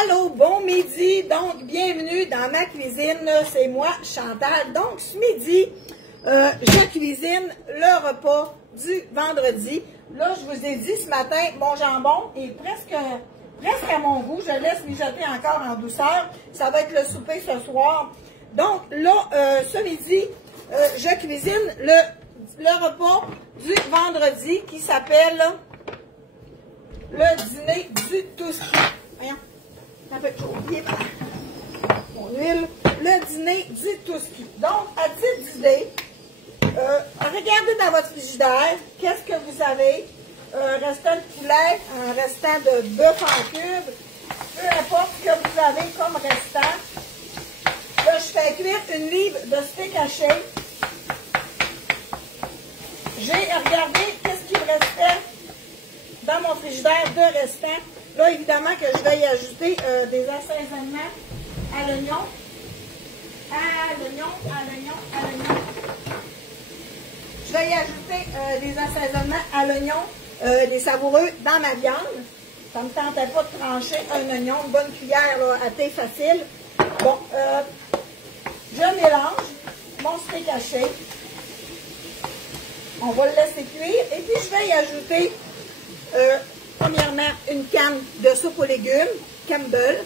Allô, bon midi, donc bienvenue dans ma cuisine, c'est moi Chantal. Donc ce midi, je cuisine le repas du vendredi. Là, je vous ai dit ce matin, mon jambon est presque à mon goût, je laisse mijoter encore en douceur. Ça va être le souper ce soir. Donc là, ce midi, je cuisine le repas du vendredi qui s'appelle le dîner du Touski. Voyons. J'ai oublié mon huile. Le dîner du Touski. Donc, à titre d'idée, regardez dans votre frigidaire, qu'est-ce que vous avez? Un restant de poulet, un restant de bœuf en cube, peu importe ce que vous avez comme restant. Là, je fais cuire une livre de steak haché. J'ai regardé qu'est-ce qui me restait dans mon frigidaire de restant. Là, évidemment que je vais y ajouter des assaisonnements à l'oignon. Je vais y ajouter des assaisonnements à l'oignon, des savoureux dans ma viande. Ça ne me tentait pas de trancher un oignon, une bonne cuillère là, à thé facile. Bon, je mélange mon steak haché. On va le laisser cuire. Et puis, je vais y ajouter, premièrement, une canne de soupe aux légumes, Campbell.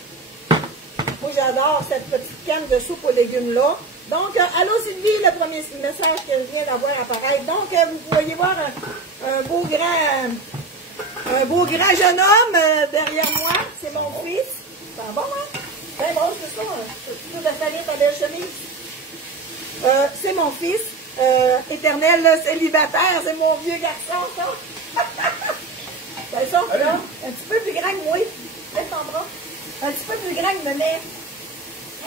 Moi, j'adore cette petite canne de soupe aux légumes-là. Donc, allô Sylvie, le premier message que je viens d'avoir apparaître. Donc, vous pourriez voir un beau grand jeune homme derrière moi. C'est mon fils. C'est bon, hein? Ben bon, c'est ça. Tu peux installer ta belle chemise. C'est mon fils. Éternel célibataire, c'est mon vieux garçon, ça. C'est ça, là. Un petit peu plus grand que moi. Laisse ton bras. Un petit peu plus grand que Menet.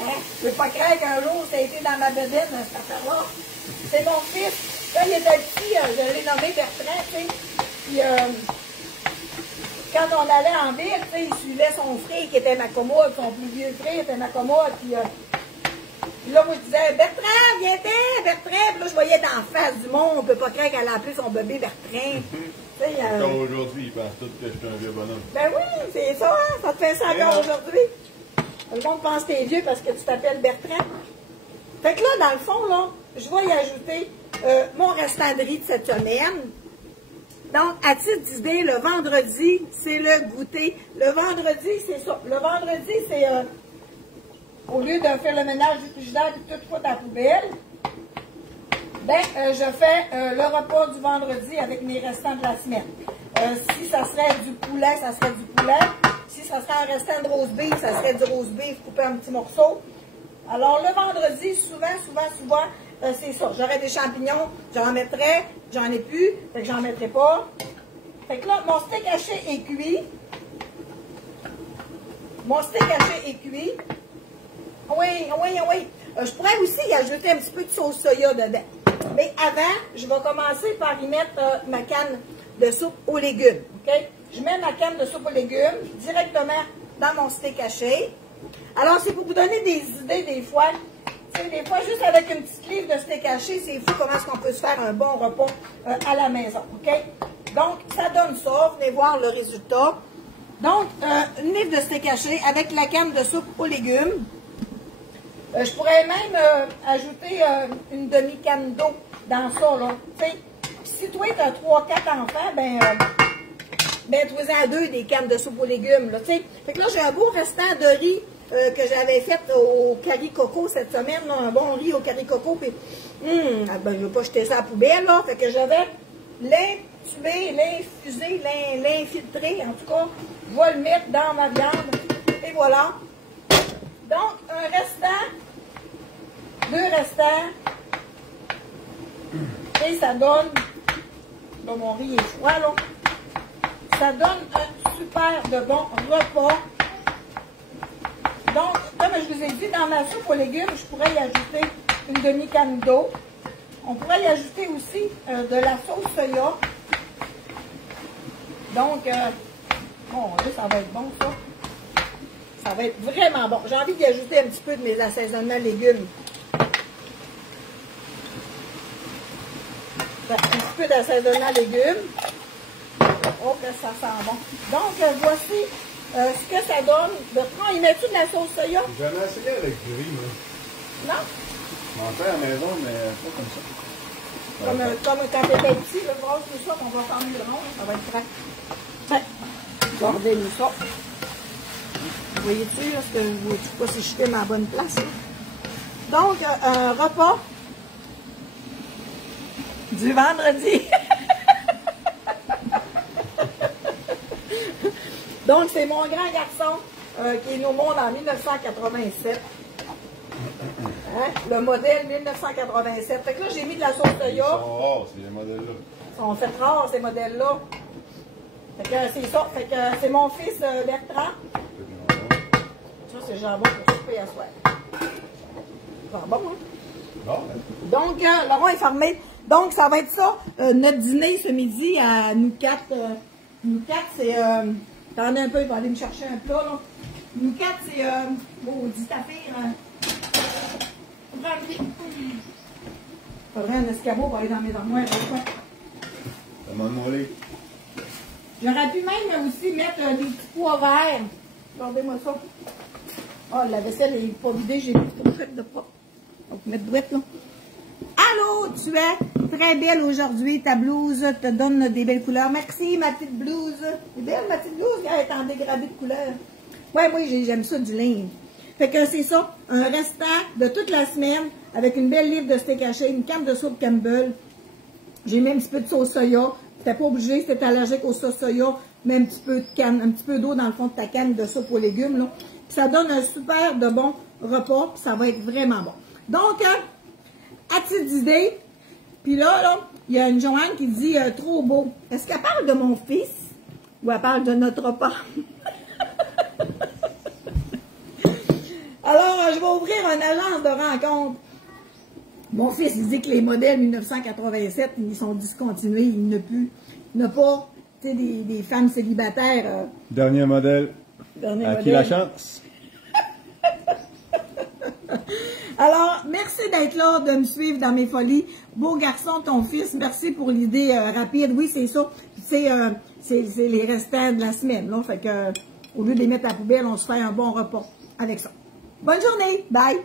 Hein? Je ne veux pas craindre qu'un jour, ça a été dans ma bedaine, cette affaire-là. C'est mon fils. Quand il était petit, je l'ai nommé Bertrand, tu sais. Puis, quand on allait en ville, tu sais, il suivait son frère qui était ma commode, son plus vieux frère était ma commode, puis là, moi, je disais, Bertrand, viens-t'en, Bertrand. Puis là, je voyais d'en face du monde, on ne peut pas craindre qu'elle a appelé son bébé Bertrand. Comme aujourd'hui, ils pensent tous que je suis un vieux bonhomme. Ben oui, c'est ça, hein? Ça te fait ça encore aujourd'hui. Le monde pense que t'es vieux parce que tu t'appelles Bertrand. Fait que là, dans le fond, là, je vais y ajouter mon restant de riz de cette semaine. Donc, à titre d'idée, le vendredi, c'est le goûter. Le vendredi, c'est ça. Le vendredi, c'est, au lieu de faire le ménage du frigidaire et tout foutre à la poubelle, ben, je fais le repas du vendredi avec mes restants de la semaine. Si ça serait du poulet, ça serait du poulet. Si ça serait un restant de roast beef, ça serait du roast beef coupé en petits morceaux. Alors, le vendredi, souvent, c'est ça. J'aurais des champignons, j'en mettrais, j'en ai plus, fait que j'en mettrai pas. Fait que là, mon steak haché est cuit. Mon steak haché est cuit. Oui. Je pourrais aussi y ajouter un petit peu de sauce soya dedans. Mais avant, je vais commencer par y mettre ma canne de soupe aux légumes. Okay? Je mets ma canne de soupe aux légumes directement dans mon steak haché. Alors, c'est pour vous donner des idées des fois. Tu sais, des fois, juste avec une petite livre de steak haché, c'est fou comment est-ce qu'on peut se faire un bon repas à la maison. Okay? Donc, ça donne ça. Venez voir le résultat. Donc, une livre de steak haché avec la canne de soupe aux légumes. Je pourrais même ajouter une demi-canne d'eau dans ça, là. T'sais, si toi, tu as 3-4 enfants, ben tu en deux des cannes de soupe aux légumes, là, t'sais. Fait que là, j'ai un beau restant de riz que j'avais fait au curry coco cette semaine, là, un bon riz au curry coco, puis, je ne veux pas jeter ça à la poubelle, là. Fait que j'avais l'intubé, l'infusé, l'infiltré, en tout cas, je vais le mettre dans ma viande, et voilà. Donc, un restant, 2 restants, et ça donne, là, mon riz est froid, là, ça donne un super de bon repas. Donc, comme je vous ai dit, dans ma soupe aux légumes, je pourrais y ajouter une demi-canne d'eau. On pourrait y ajouter aussi de la sauce soya. Donc, bon, ça va être bon, ça. Ça va être vraiment bon. J'ai envie d'y ajouter un petit peu de mes assaisonnements légumes. Un petit peu d'assaisonnement légumes. Oh, que ça sent bon. Donc, voici ce que ça donne. Bertrand, il met-tu de la sauce soya? J'ai jamais essayé avec du riz, moi. Non? Je m'en fais à la maison, mais pas comme ça. Comme quand t'étais petit, le brosse tout ça, on va faire le rond, ça va être prêt. Ouais. Gardez-nous ça. Vous voyez-tu, là, ce que je ne sais pas si je fais ma bonne place. Là. Donc, un repas du vendredi. Donc, c'est mon grand garçon qui est né au monde en 1987. Hein? Le modèle 1987. Fait que là, j'ai mis de la sauce soya. Ils sont rares, ces modèles-là. Ils sont faits rares, ces modèles-là. Fait que c'est ça. Fait que c'est mon fils Bertrand. Ça, c'est le jambon pour souper à soir. Jambon, hein? Bon, Donc, le rond est fermé. Donc, ça va être ça, notre dîner ce midi à nous quatre. Nous quatre, c'est... attendez un peu, il va aller me chercher un plat, là. Nous quatre, c'est... maudit affaire. Faudrait un escabeau pour aller dans mes armoires. ça m'a demandé. J'aurais pu même aussi mettre des petits pois verts. Regardez-moi ça. Oh, la vaisselle n'est pas vidée, j'ai mis trop de pas. Donc, mettre douette, là. Allô, tu es très belle aujourd'hui. Ta blouse te donne des belles couleurs. Merci, ma petite blouse. C'est belle, ma petite blouse, elle est en dégradé de couleur. Ouais, moi, j'aime ça du linge. Fait que c'est ça, un restant de toute la semaine avec une belle livre de steak haché, une canne de soupe Campbell. J'ai mis un petit peu de sauce soya. C'était pas obligé, c'était allergique aux sauce soya, mais un petit peu de canne, un petit peu d'eau dans le fond de ta canne de soupe aux légumes. Là. Puis ça donne un super de bon repas, puis ça va être vraiment bon. Donc, as-tu d'idées? Puis là, il y a une Joanne qui dit trop beau. Est-ce qu'elle parle de mon fils ou elle parle de notre repas? Alors, je vais ouvrir une agence de rencontre. Mon fils, il dit que les modèles 1987, ils sont discontinués. Il n'a pas, tu sais, des femmes célibataires. Dernier modèle. À qui la chance? Alors, merci d'être là, de me suivre dans mes folies. Beau garçon, ton fils, merci pour l'idée rapide. Oui, c'est ça. C'est les restants de la semaine. Là. Fait que, au lieu de les mettre à la poubelle, on se fait un bon repas avec ça. Bonne journée. Bye.